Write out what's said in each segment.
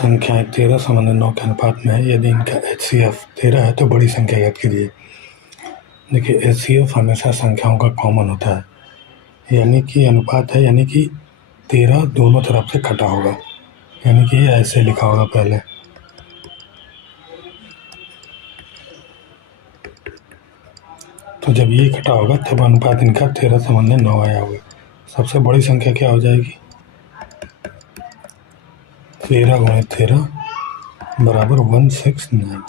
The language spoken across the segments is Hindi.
संख्याएं 13 संबंधित 9 के अनुपात में है। यदि इनका HCF 13 है तो बड़ी संख्या ज्ञात कीजिए। देखिए HCF हमेशा संख्याओं का कॉमन होता है, यानी कि अनुपात है, यानी कि 13 दोनों तरफ से कटा होगा, यानी कि ऐसे लिखा होगा पहले। तो जब ये कटा होगा तब अनुपात इनका 13 संबंधित 9 आया होगा। सबसे बड़ी संख्या क्या हो जाएगी? 13 × 13 बराबर 169।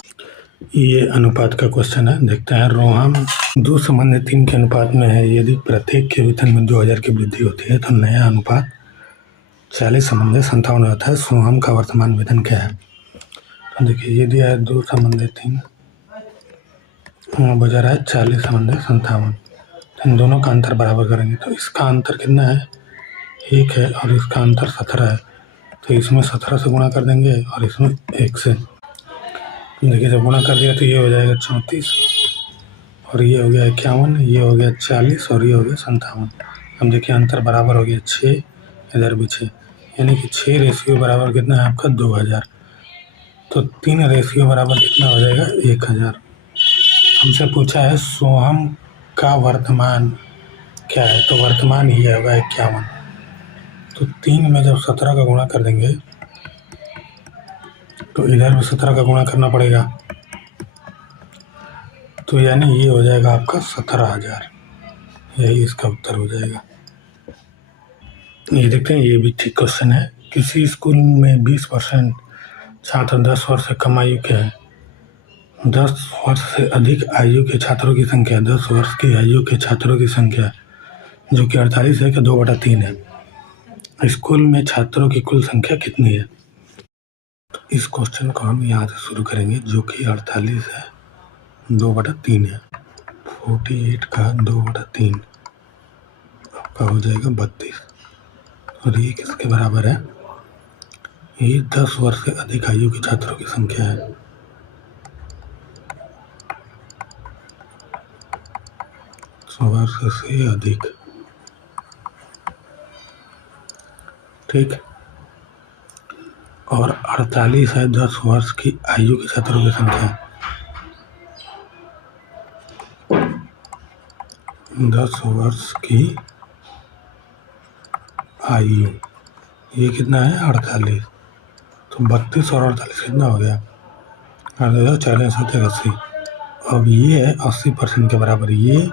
ये अनुपात का क्वेश्चन है। देखते हैं। रोहन 2 संबंधित 3 के अनुपात में है। यदि प्रत्येक के वेतन में 2000 की वृद्धि होती है तो नया अनुपात 40 संबंधित 57 होता है। सोहम का वर्तमान वेतन क्या है? तो देखिए ये दिया है 2 संबंधित 3 बजा रहा है 40 संबंधित 57। इन दोनों का अंतर बराबर करेंगे तो इसका अंतर कितना है? 1 है और इसका अंतर 17 है। तो इसमें 17 से गुणा कर देंगे और इसमें 1 से। देखिए जब गुणा कर दिया तो ये हो जाएगा 34 और ये हो गया 51, ये हो गया 40 और ये हो गया 57। अब देखिए अंतर बराबर हो गया 6, इधर भी 6, यानी कि 6 रेशियो बराबर कितना है आपका? 2000। तो 3 रेशियो बराबर कितना हो जाएगा? 1000। हमसे पूछा है सोहम का वर्तमान क्या है, तो वर्तमान ये होगा 51। तो 3 में जब 17 का गुणा कर देंगे तो इधर भी 17 का गुणा करना पड़ेगा, तो यानी ये हो जाएगा आपका 17000। यही इसका उत्तर हो जाएगा। ये देखते हैं, ये भी ठीक क्वेश्चन है। किसी स्कूल में 20% छात्र 10 वर्ष से कम आयु के हैं। 10 वर्ष से अधिक आयु के छात्रों की संख्या 10 वर्ष की आयु के छात्रों की संख्या जो कि 48 है, कि 2/3 है। स्कूल में छात्रों की कुल संख्या कितनी है? तो इस क्वेश्चन को हम यहाँ से शुरू करेंगे, जो कि 48 है, 2/3 है। 48 का 2/3 आपका हो जाएगा 32। और ये किसके बराबर है? ये 10 वर्ष से अधिक आयु के छात्रों की संख्या है। वर्ष से अधिक, ठीक। और 48 है 10 वर्ष की आयु के छात्रों की संख्या। 10 वर्ष की आयु, ये कितना है? 48। तो 32 और 48 कितना हो गया? 40 80। अब ये है 80% के बराबर, ये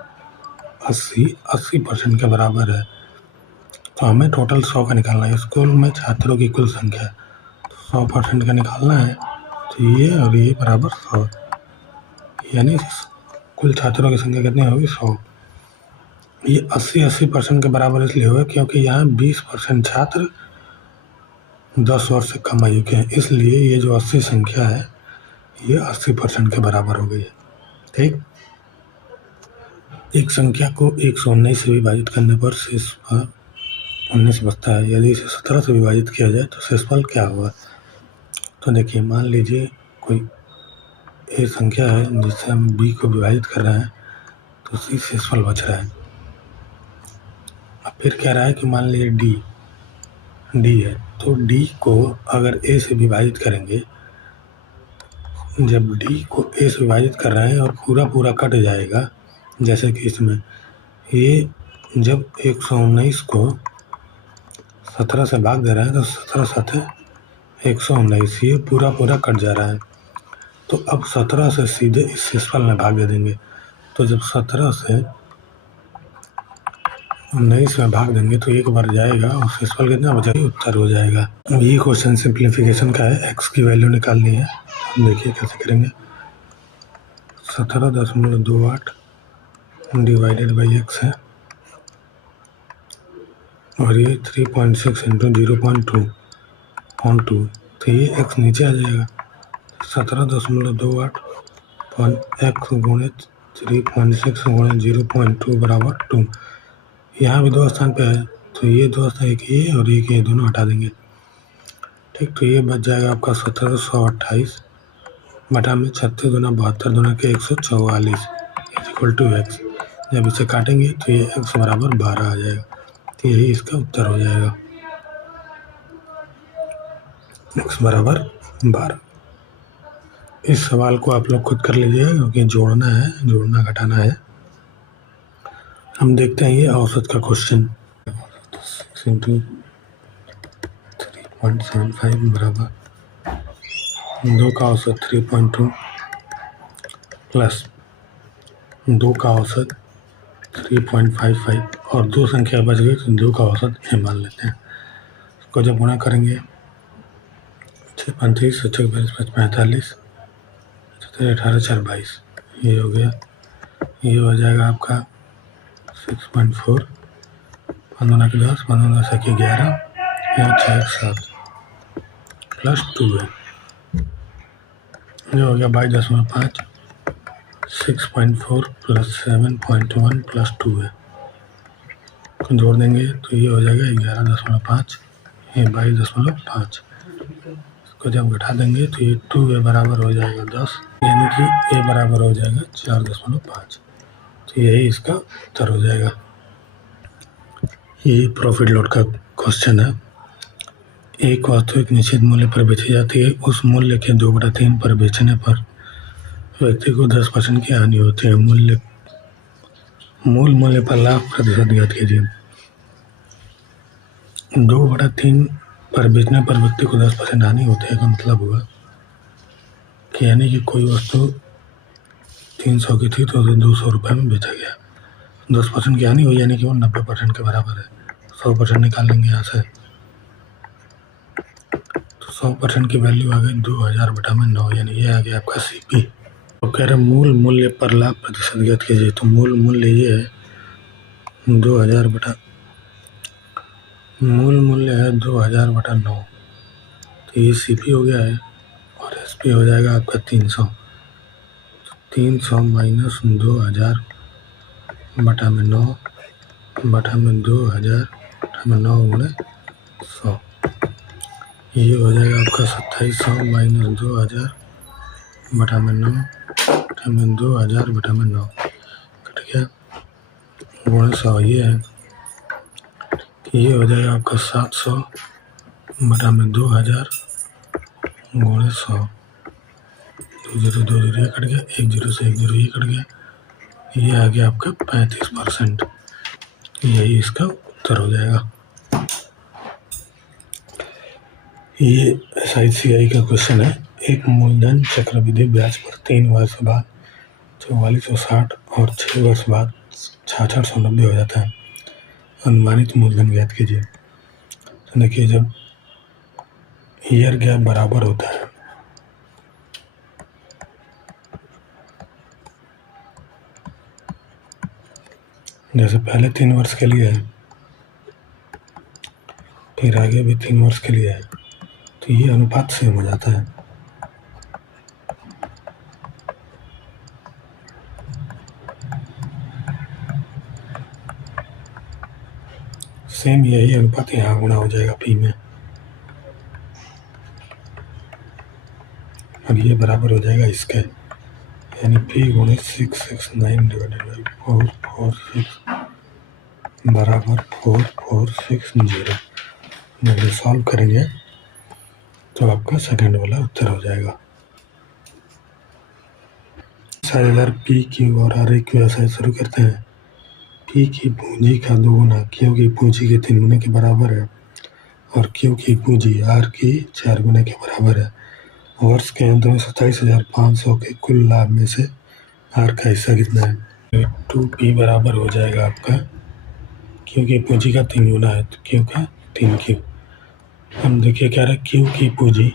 80% के बराबर है। तो हमें टोटल 100 का निकालना है। स्कूल में छात्रों की कुल संख्या 100% का निकालना है, तो ये और ये बराबर 100, यानी कुल छात्रों की संख्या कितनी होगी? 100। ये 80% के बराबर इसलिए होगा क्योंकि यहाँ 20% छात्र 10 वर्ष से कम आयु के हैं, इसलिए ये जो 80 संख्या है ये 80% के बराबर हो गई है, ठीक। एक संख्या को 119 से विभाजित करने पर शेषफल 19 बचता है। यदि इसे 17 से विभाजित किया जाए तो शेषफल क्या होगा? तो देखिए मान लीजिए कोई एक संख्या है जिससे हम b को विभाजित कर रहे हैं, तो c शेषफल बच रहा है। अब फिर कह रहा है कि मान लीजिए d है, तो d को अगर a से विभाजित करेंगे, जब d को a से विभाजित कर रहे हैं और पूरा कट जाएगा, जैसे कि इसमें ये जब 119 को 17 से भाग दे रहा है तो 17 7 119, ये पूरा कट जा रहा है। तो अब 17 से सीधे इस शेषफल में भाग दे देंगे, तो जब 17 से 19 में भाग देंगे तो 1 बार जाएगा और शेषफल कितना बचेगा? उत्तर हो जाएगा। ये क्वेश्चन सिंप्लीफिकेशन का है। x की वैल्यू निकालनी है, हम देखिए कैसे करेंगे। 17.28 डिवाइडेड बाई x है और ये 3.6 इंटू 0.2 ऑन 2, तो ये x नीचे आ जाएगा। 17.28 x गुणित 3.6 गुणित 0.2 बराबर 2। यहाँ भी 2 स्थान पे है, तो ये 2 स्थान, एक ये और एक ये, दोनों हटा देंगे, ठीक। तो ये बच जाएगा आपका 1728 बटा में 36 दूना 72 दूना के 144 इक्वल टू x। जब इसे काटेंगे तो ये x बराबर 12 आ जाएगा, तो यही इसका उत्तर हो जाएगा। x बराबर 12। इस सवाल को आप लोग खुद कर लीजिएगा क्योंकि जोड़ना है, जोड़ना घटाना है। हम देखते हैं ये औसत का क्वेश्चन। 6 इंटू 3.75 बराबर 2 का औसत 3.2 प्लस 2 का औसत 3.55 और 2 संख्या बच गई तो 2 का औसत ए मान लेते हैं। इसको जब गुणा करेंगे 6 35 45 18 4 22 ये हो गया। ये हो जाएगा आपका 6.4 15 के 10 15 10 के 11 यहाँ 6 7 प्लस 2 है। ये हो गया 22.5 6.4 प्लस 7.1 प्लस 2 है। जोड़ देंगे तो ये हो जाएगा 11.5 ये 22.5। इसको जब घटा देंगे तो ये 2 ए बराबर हो जाएगा 10 यानी कि ए बराबर हो जाएगा 4.5। तो यही इसका उत्तर हो जाएगा। ये प्रॉफिट लॉट का क्वेश्चन है। एक वस्तु एक निश्चित मूल्य पर बेची जाती है। उस मूल्य के 2/3 पर बेचने पर व्यक्ति को 10% की हानि होती है। मूल मूल्य पर लाभ प्रतिशत ज्ञात कीजिए। 2/3 पर बेचने पर व्यक्ति को 10% हानि होती है का मतलब हुआ कि यानी कि कोई वस्तु 300 की थी तो उसे 200 रुपये में बेचा गया। 10% की हानि हुई यानी कि वो 90% के बराबर है। 100% निकाल लेंगे यहाँ से तो 100% की वैल्यू आ गई 2000/9 यानी ये आ गया आपका CP। तो कह रहे मूल मूल्य पर लाभ प्रतिशत ज्ञात कीजिए। तो मूल मूल्य ये है 2000 मूल मूल्य है 2000/9 तो ये CP हो गया है और SP हो जाएगा आपका 300। 300 माइनस 2000/9 2000/9 गुणे 100 ये हो जाएगा आपका 2700 माइनस 2000/9 2000/9 कट गया गुणे 100 ये है कि ये हो जाएगा आपका 700/2000 गुणे 100। 2 0 2 0 ये कट गया 1 0 से 1 0 ये कट गया ये आ गया आपका 35%। यही इसका उत्तर हो जाएगा। ये SICI का क्वेश्चन है। एक मूलधन चक्रवृद्धि ब्याज पर 3 वर्ष बाद 4460 और 6 वर्ष बाद 6690 हो जाता है। अनुमानित मूलधन ज्ञात कीजिए। तो देखिए जब ईयर गैप बराबर होता है जैसे पहले 3 वर्ष के लिए है फिर आगे भी 3 वर्ष के लिए है तो ये अनुपात सेम हो जाता है। सेम यही अनुपात यहाँ गुणा हो जाएगा P में और ये बराबर हो जाएगा इसके यानी P गुणे 669/446 बराबर 4460। जब ये सॉल्व करेंगे तो आपका सेकंड वाला उत्तर हो जाएगा। साझेदार P, Q और R एक व्यवसाय शुरू करते हैं। P की पूंजी का 2 गुना Q की पूंजी के 3 गुने के बराबर है और Q की पूंजी R की 4 गुने के बराबर है। वर्ष के अंत में 27,500 के कुल लाभ में से R का हिस्सा कितना है। 2P बराबर हो जाएगा आपका Q की पूंजी का 3 गुना है तो Q का 3Q। हम देखिए क्या रहा है Q की पूंजी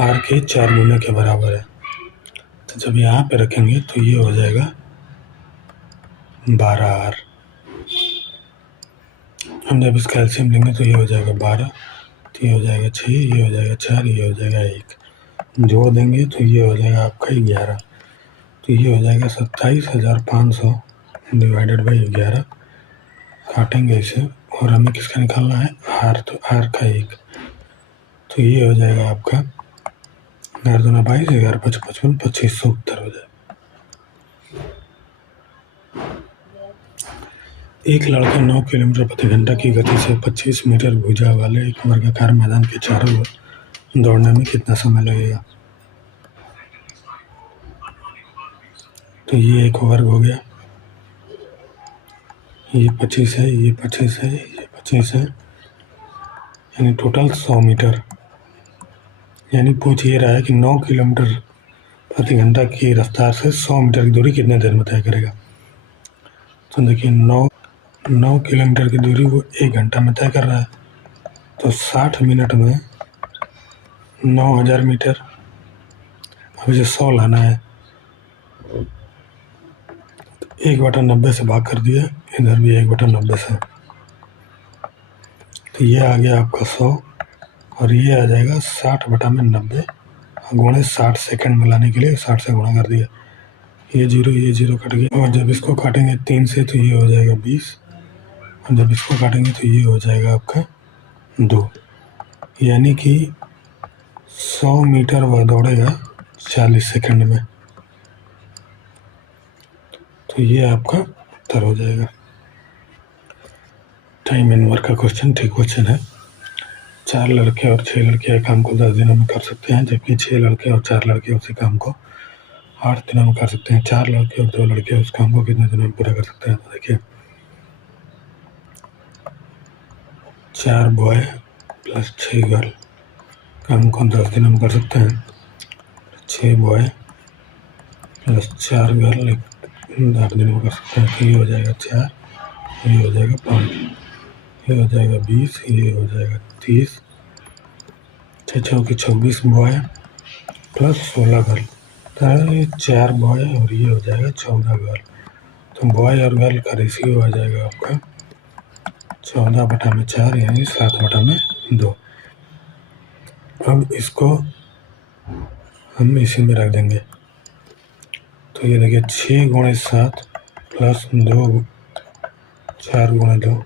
R के 4 गुने के बराबर है तो जब यहाँ पे रखेंगे तो ये हो जाएगा 12R। हम जब इसका एलसीएम लेंगे तो ये हो जाएगा 12 तो ये हो जाएगा 6 ये हो जाएगा 4 ये हो जाएगा 1 जोड़ देंगे तो ये हो जाएगा आपका 11 तो ये हो जाएगा 27,500 डिवाइडेड बाई 11 काटेंगे इसे और हमें किसका निकालना है R तो R का 1 तो ये हो जाएगा आपका 11 दूना 22 11 5 55 2500 उत्तर हो जाएगा। एक लड़का 9 किलोमीटर प्रति घंटा की गति से 25 मीटर भुजा वाले एक वर्गाकार मैदान के चारों ओर दौड़ने में कितना समय लगेगा। तो ये एक वर्ग हो गया, ये 25 है, ये 25 है, ये 25 है, यानी टोटल 100 मीटर। यानी पूछ ये रहा है कि 9 किलोमीटर प्रति घंटा की रफ्तार से 100 मीटर की दूरी कितने देर में तय करेगा। तो देखिए 9 किलोमीटर की दूरी वो 1 घंटा में तय कर रहा है, तो 60 मिनट में 9000 मीटर। अब इसे 100 लाना है, 1/90 से भाग कर दिया, इधर भी 1/90 से, तो ये आ गया आपका 100 और ये आ जाएगा 60/90 गुणे 60 सेकंड में लाने के लिए 60 से गुणा कर दिया। ये जीरो कट गया, और जब इसको काटेंगे 3 से तो ये हो जाएगा 20, और जब इसको काटेंगे तो ये हो जाएगा आपका 2, यानी कि 100 मीटर वह दौड़ेगा 40 सेकंड में। तो ये आपका उत्तर हो जाएगा। टाइम एंड वर्क का क्वेश्चन ठीक क्वेश्चन है। 4 लड़के और 6 लड़के एक काम को 10 दिनों में कर सकते हैं, जबकि 6 लड़के और 4 लड़के उसी काम को 8 दिनों में कर सकते हैं। 4 लड़के और 2 लड़के उस काम को कितने दिनों में पूरा कर सकते हैं। तो देखिए 4 बॉय प्लस 6 गर्ल काम को 10 दिनों में कर सकते हैं। 6 बॉय प्लस 4 गर्ल 8 दिनों में कर सकते हैं। तो ये हो जाएगा 4, ये हो जाएगा 5, ये हो जाएगा 20, ये हो जाएगा 30, 6 चौके 26 बॉय प्लस 16 गर्ल, तो 4 बॉय और ये हो जाएगा 14 गर्ल। तो बॉय और गर्ल का रेशियो आ जाएगा आपका 14/4 यानी 7/2। अब इसको हम इसी में रख देंगे, तो ये देखिए 6 गुणे 7 प्लस 2 4 गुणे 2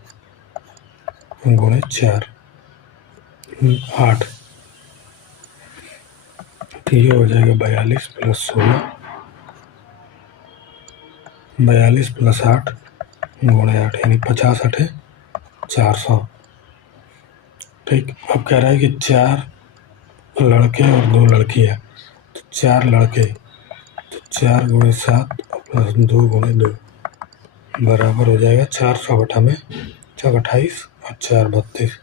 गुणे 4 8, तो ये हो जाएगा 42 प्लस 16, 42 प्लस 8 गुणे 8 यानी 50 8 400। ठीक, अब कह रहा है कि 4 लड़के और 2 लड़की है, तो 4 लड़के, तो 4 गुणे 7 प्लस 2 गुणे 2 बराबर हो जाएगा 400 में 4 28 और 4 32,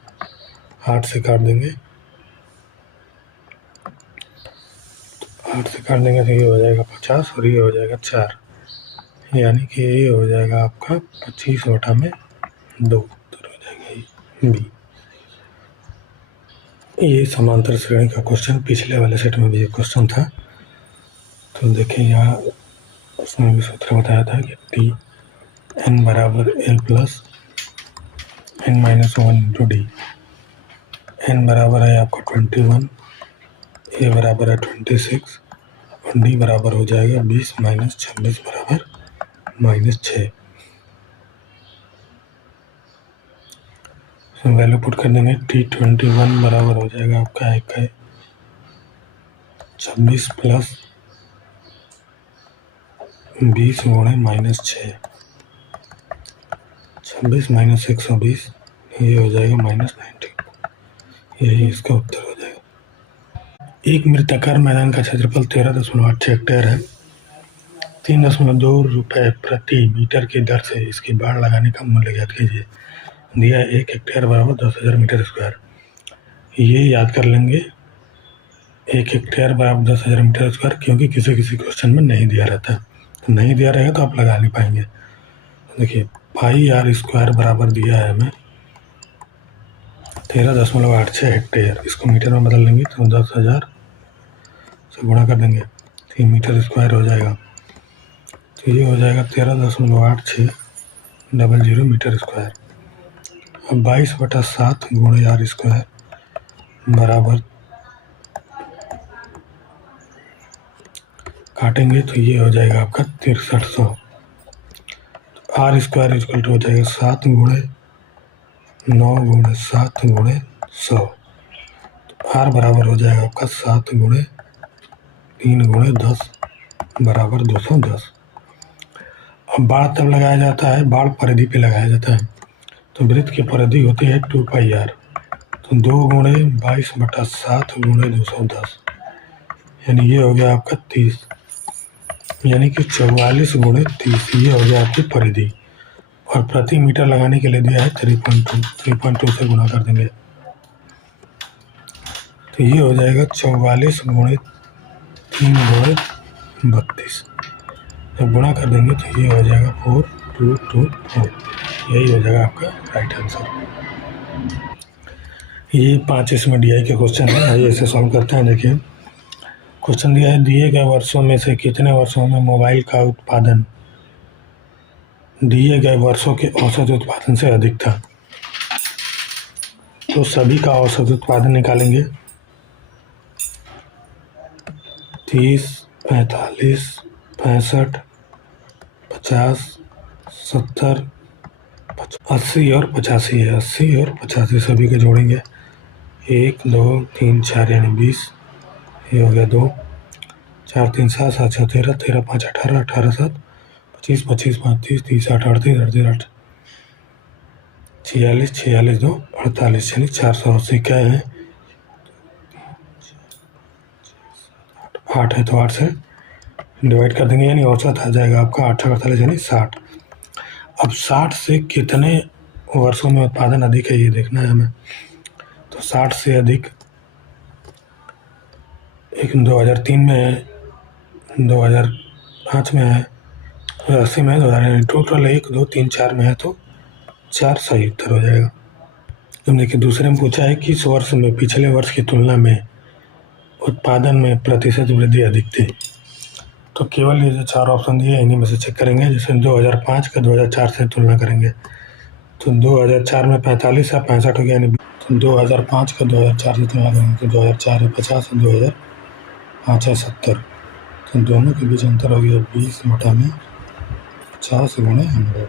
8 से काट देंगे, 8 से काट देंगे तो ये हो जाएगा 50 और ये हो जाएगा 4, यानी कि ये हो जाएगा आपका 25/2, उत्तर हो जाएगा बी। ये समांतर श्रेणी का क्वेश्चन पिछले वाले सेट में भी एक क्वेश्चन था। तो देखिए यहाँ उसमें भी सूत्र बताया था कि टी n बराबर l plus n-1 into D. n बराबर है आपका 21, a बराबर है 26 और d बराबर हो जाएगा 20 माइनस 26 बराबर -6। वैल्यू पुट कर देंगे, T21 बराबर हो जाएगा आपका 26 प्लस 20 गुणे -6, 26 माइनस 120, ये हो जाएगा -90, यही इसका उत्तर हो जाएगा। एक वृत्ताकार मैदान का क्षेत्रफल 13.86 हेक्टेयर है। 3.2 रुपये प्रति मीटर की दर से इसकी बाड़ लगाने का मूल्य ज्ञात कीजिए। दिया 1 हेक्टेयर बराबर 10,000 मीटर स्क्वायर। ये याद कर लेंगे 1 हेक्टेयर बराबर 10,000 मीटर स्क्वायर, क्योंकि किसी किसी क्वेश्चन में नहीं दिया रहता है, तो नहीं दिया रहेगा तो आप लगा नहीं पाएंगे। देखिए पाई आर स्क्वायर बराबर दिया है हमें 13.86 हेक्टेयर, इसको मीटर में बदल लेंगे तो 10,000 से गुणा कर देंगे तो मीटर स्क्वायर हो जाएगा। तो ये हो जाएगा 13.8600 मीटर स्क्वायर। अब 22/7 गुणे आर स्क्वायर बराबर, काटेंगे तो ये हो जाएगा आपका 6300। तो आर स्क्वायर इक्वल टू हो जाएगा 7 गुणे 9 गुणे 7 गुणे 100। तो आर बराबर हो जाएगा आपका 7 गुणे 3 गुणे 10 बराबर 210। अब बाड़ तब लगाया जाता है, बाड़ परिधि पे लगाया जाता है। तो वृत्त की परिधि होती है 2πr। तो 2 गुणे 22/7 गुणे 210, यानी ये हो गया आपका 30, यानी कि 44 गुणे 30, ये हो गया आपकी परिधि। और प्रति मीटर लगाने के लिए दिया है 3.2 से गुणा कर देंगे, तो ये हो जाएगा 44 गुणे 3 गुणे 32। जब गुणा कर देंगे तो ये हो जाएगा 4224, यही हो जाएगा आपका राइट आंसर। ये 5 इसमें DI के क्वेश्चन है, आइए इसे सॉल्व करते हैं। देखिए क्वेश्चन दिया है, दिए गए वर्षों में से कितने वर्षों में मोबाइल का उत्पादन दिए गए वर्षों के औसत उत्पादन से अधिक था। तो सभी का औसत उत्पादन निकालेंगे। 30, 45, 65, 50, 70, 80 और 85 है। 80 और 85 सभी के जोड़ेंगे। 1, 2, 3, 4 यानी 20, ये हो गया 2, 4, 3, 7, 7, 6, 13, 13, 5, 18, 18, 7, 25, 25, 5, 30, 30, 8, 38, 38, 8, 46, 46, 2, 48, यानी 480 क्या है, 8 है, तो 8 से डिवाइड कर देंगे, यानी औसत आ जाएगा आपका 8, 48 यानी 60। अब 60 से कितने वर्षों में उत्पादन अधिक है ये देखना है हमें। तो 60 से अधिक एक 2003 में है, 2005 में है, 80 में है, 2000 टोटल 1, 2, 3, 4 में है, तो 4 सही उत्तर हो जाएगा। तो देखिए दूसरे में पूछा है कि इस वर्ष में पिछले वर्ष की तुलना में उत्पादन में प्रतिशत वृद्धि अधिक थी। तो केवल ये जो 4 ऑप्शन दिए इन्हीं में से चेक करेंगे। जैसे 2005 का 2004 से तुलना करेंगे तो 2004 में 45 है, 65 हो गया, यानी तो 2005 का 2004 से तुलना करेंगे तो 2004 है 50 और 2005 है 70। तो दोनों के बीच अंतर हो गया 20 बटा में 50 गुणे 100,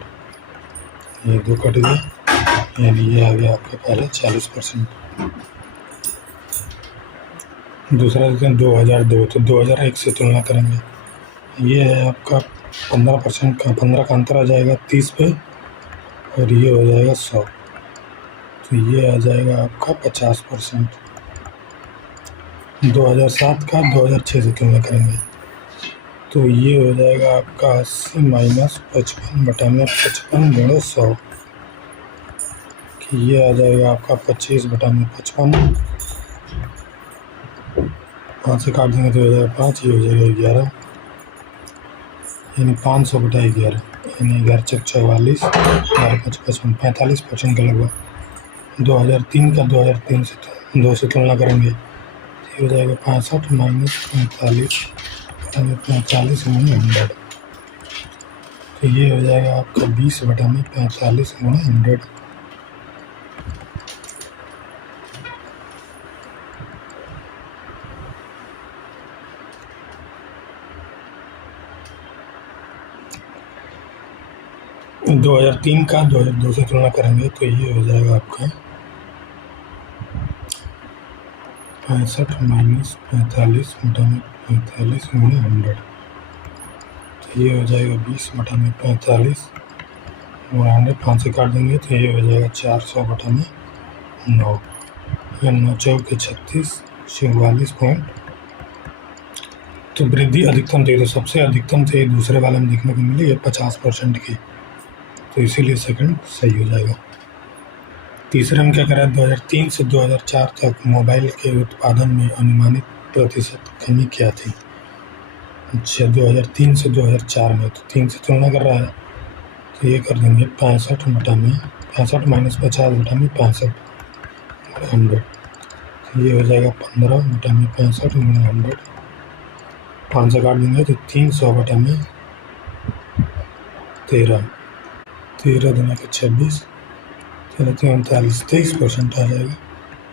ये 2 कट गया, यानी ये आ गया आपका पहले 40%। दूसरा देते हैं 2002, तो 2001 से तुलना करेंगे, ये है आपका 15% का, 15 का अंतर आ जाएगा 30 पे, और ये हो जाएगा 100, तो ये आ जाएगा आपका 50%। 2007 का 2006 से तुलना करेंगे तो ये हो जाएगा आपका 80 माइनस 55 बटा में 55 गुणे 100, कि ये आ जाएगा आपका 25 बटा में 55, 5 से काट देंगे तो हो जाएगा 5, ये हो जाएगा 11, यानी 500 बटा 11, यानी 11 चक 44, 12 5 55, 45% के लगभग। 2003 का 2003 से 2 से तुलना करेंगे तो ये हो जाएगा 65 माइनस 45 बटा में 45 गुणे 100, तो ये हो जाएगा आपका 20 बटा में 45 गुणे 100। तो 2003 का 2002 से तुलना करेंगे तो ये हो जाएगा आपका 65 माइनस 45 बटा में 45 गुणे 100, तो ये हो जाएगा 20 बटा में 45 गुणे 100, 5 से काट देंगे तो ये हो जाएगा 400 बटा में 9, या 9 चौक के 36, 44 पॉइंट। तो वृद्धि अधिकतम थी, तो सबसे अधिकतम थे दूसरे वाले में देखने को मिली है 50% की, तो इसीलिए सेकंड सही हो जाएगा। तीसरे में क्या करा, 2003 से 2004 तक मोबाइल के उत्पादन में अनुमानित प्रतिशत कमी क्या थी। अच्छा 2003 से 2004 में, तो 3 से तुलना कर रहा है तो ये कर देंगे 65 बटा में 65 माइनस 50 बटा में 65 100, तो ये हो जाएगा 15 बटा में 65 गुणे 100, 5 से काट देंगे तो 300 बटा में 13, 13 दूना के 26, 13 39, 23% आ जाएगा,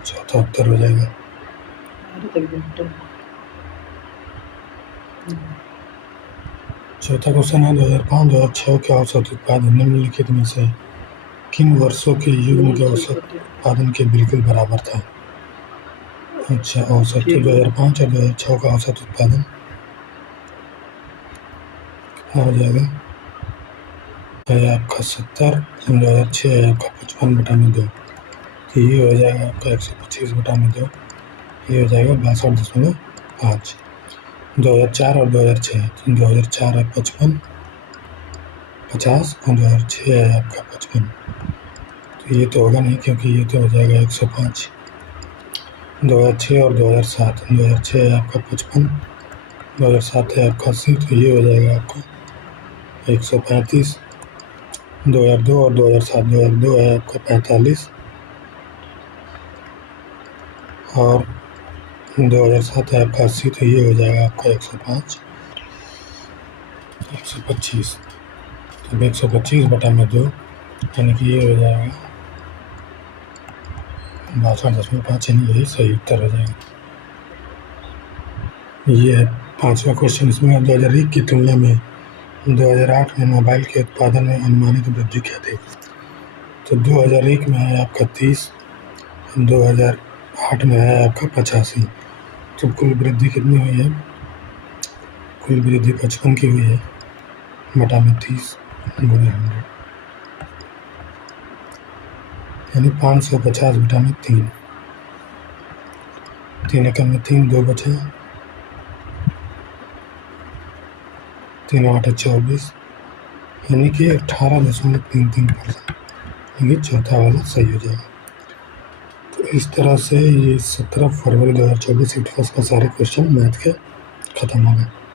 चौथा उत्तर हो जाएगा। चौथा क्वेश्चन है 2005-2006 के औसत उत्पादन निम्नलिखित में से किन वर्षों के युग्म के औसत उत्पादन के बिल्कुल बराबर था। अच्छा औसत, तो 2005 और 2006 का औसत उत्पादन क्या हो जाएगा, है आपका 70, 2006 है आपका 55/2, तो ये हो जाएगा आपका 125/2, ये हो जाएगा 62.5। 2004 और 2006, तो 2004 है 55, 50 और 2006 है आपका 55, तो ये तो होगा नहीं क्योंकि ये तो हो जाएगा 105। 2006 और 2007, 2006 है आपका 55, 2007 है आपका 80, तो ये हो जाएगा आपका 135। 2002 और 2007, 2002 है आपका 45 और 2007 है आपका 80, तो ये हो जाएगा आपका 105, 125। तो 125/2 यानी कि ये हो जाएगा 62.5, यानी यही सही उत्तर हो जाएगा। ये है 5वां क्वेश्चन। इसमें 2001 की तुलना में 2008 में मोबाइल के उत्पादन में अनुमानित वृद्धि क्या थी? तो 2001 में है आपका 30, 2008 में है आपका 85, तो कुल वृद्धि कितनी हुई है? कुल वृद्धि 55 की हुई है, बटा में 30 गुणे 100, यानी 550/3। 3 एकम में 3, 2 बचे, 3 8 24, यानी कि 18.33%, यानी चौथा वाला सही हो जाएगा। तो इस तरह से ये 17 फरवरी 2024 का सारे क्वेश्चन मैथ के खत्म हो गए।